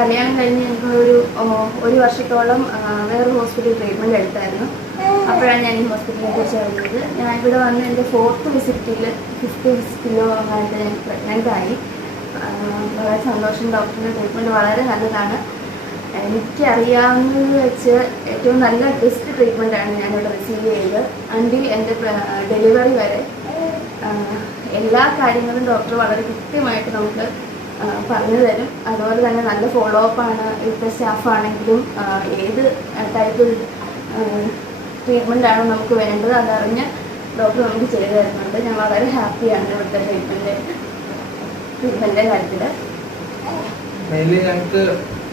കല്യാണം കഴിഞ്ഞ് ഒരു ഒരു വർഷത്തോളം വേറൊരു ഹോസ്പിറ്റലിൽ ട്രീറ്റ്മെന്റ് എടുത്തായിരുന്നു. അപ്പോഴാണ് ഞാൻ ഈ ഹോസ്പിറ്റലിനെ കുറിച്ച് ഞാൻ ഇവിടെ വന്ന് എന്റെ ഫോർത്ത് വിസിറ്റിൽ ഫിഫ്ത്ത് വിസിറ്റിലോ ആയിട്ട് ഞാൻ പ്രഗ്നന്റ് ആയി. വളരെ സന്തോഷം. ഡോക്ടറിന്റെ ട്രീറ്റ്മെന്റ് വളരെ നല്ലതാണ്. എനിക്കറിയാവുന്നത് വെച്ച് ഏറ്റവും നല്ല ബെസ്റ്റ് ട്രീറ്റ്മെന്റാണ് ഞാനിവിടെ റിസീവ് ചെയ്തത്. അണ്ടിൽ എന്റെ ഡെലിവറി വരെ. എല്ലാ കാര്യങ്ങളും ഡോക്ടർ വളരെ കൃത്യമായിട്ട് നമുക്ക് പറഞ്ഞു തരും. അതുപോലെ തന്നെ നല്ല ഫോളോ അപ്പ് ഇവിടുത്തെ സ്റ്റാഫ് ആണെങ്കിലും ഏത് ടൈപ്പ് ട്രീറ്റ്മെന്റ് ആണോ നമുക്ക് വേണ്ടത് അതറിഞ്ഞ് ഡോക്ടർ നമുക്ക് ചെയ്തു തരുന്നുണ്ട്. ഞാൻ വളരെ ഹാപ്പിയാണ് ഇവിടുത്തെ ട്രീറ്റ്മെന്റ് ട്രീറ്റ്മെന്റിന്റെ കാര്യത്തിൽ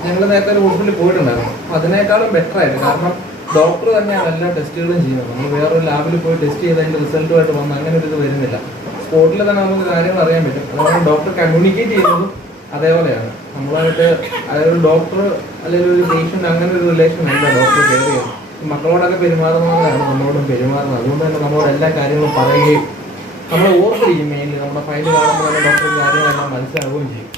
ഞങ്ങൾ നേരത്തെ ഒരു ഹോസ്പിറ്റലിൽ പോയിട്ടുണ്ടായിരുന്നു. അതിനേക്കാളും ബെറ്റർ ആയിരുന്നു. കാരണം ഡോക്ടർ തന്നെയാണ് എല്ലാ ടെസ്റ്റുകളും ചെയ്യുന്നത്. നമ്മൾ വേറൊരു ലാബിൽ പോയി ടെസ്റ്റ് ചെയ്ത് അതിന്റെ റിസൾട്ടുമായിട്ട് വന്ന് അങ്ങനെ ഒരു ഇത് വരുന്നില്ല. സ്പോട്ടിൽ തന്നെ നമുക്ക് കാര്യങ്ങൾ അറിയാൻ പറ്റും. അതുകൊണ്ട് ഡോക്ടർ കമ്മ്യൂണിക്കേറ്റ് ചെയ്യുന്നതും അതേപോലെയാണ്. നമ്മളായിട്ട് അതായത് ഡോക്ടർ അല്ലെങ്കിൽ ഒരു പേഷ്യന്റ് അങ്ങനെ ഒരു റിലേഷൻ അല്ല ഡോക്ടർ കെയർ ചെയ്യുന്നത്. മക്കളോടൊക്കെ പെരുമാറുന്നതാണ് നമ്മളോടും പെരുമാറുന്നത്. അതുകൊണ്ട് തന്നെ നമ്മളോട് എല്ലാ കാര്യങ്ങളും പറയുകയും നമ്മൾ ഓർത്തിരിക്കും മെയിൻലി നമ്മുടെ ഫയൽ കാണുമ്പോൾ തന്നെ ഡോക്ടർ കാര്യങ്ങളെല്ലാം മനസ്സിലാവുകയും ചെയ്യും.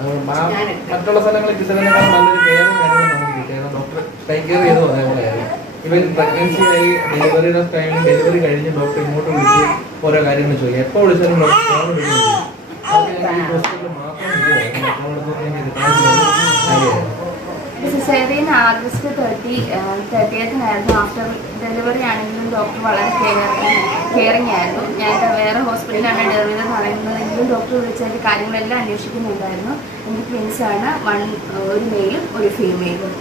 അതുകൊണ്ട് ആ മറ്റുള്ള സ്ഥലങ്ങളിൽ കിട്ടുന്നതിനേക്കാൾ നല്ലൊരു കെയറും കാര്യങ്ങളും നമുക്ക് കിട്ടിയത് ഡോക്ടർ ടേക്ക് കെയർ ചെയ്തു അതേപോലെയായിരുന്നു ഇവൻ പ്രഗ്നൻസി ആയി ഡെലിവറിയുടെ ടൈമിൽ ഡെലിവറി കഴിഞ്ഞ് ഡോക്ടർ ഇങ്ങോട്ട് വിളിച്ച് ഓരോ കാര്യങ്ങൾ ചോദിക്കും. എപ്പോൾ വിളിച്ചാലും ഡോക്ടർ ഫോൺ എടുക്കുകയും സിസേറിയൻ ആഗസ്റ്റ് തേർട്ടി തേർട്ടിയത്തിനായിരുന്നു ആഫ്റ്റർ ഡെലിവറി ആണെങ്കിലും ഡോക്ടർ വളരെ കെയറിങ് ആയിരുന്നു. ഞാൻ വേറെ ഹോസ്പിറ്റലിലാണ് ഡെലിവറി പറയുന്നതെങ്കിലും ഡോക്ടർ വിളിച്ചതിന്റെ കാര്യങ്ങളെല്ലാം അന്വേഷിക്കുന്നുണ്ടായിരുന്നു. എനിക്ക് ട്വിൻസാണ് വൺ ഒരു മെയിലും ഒരു ഫീമെയിലും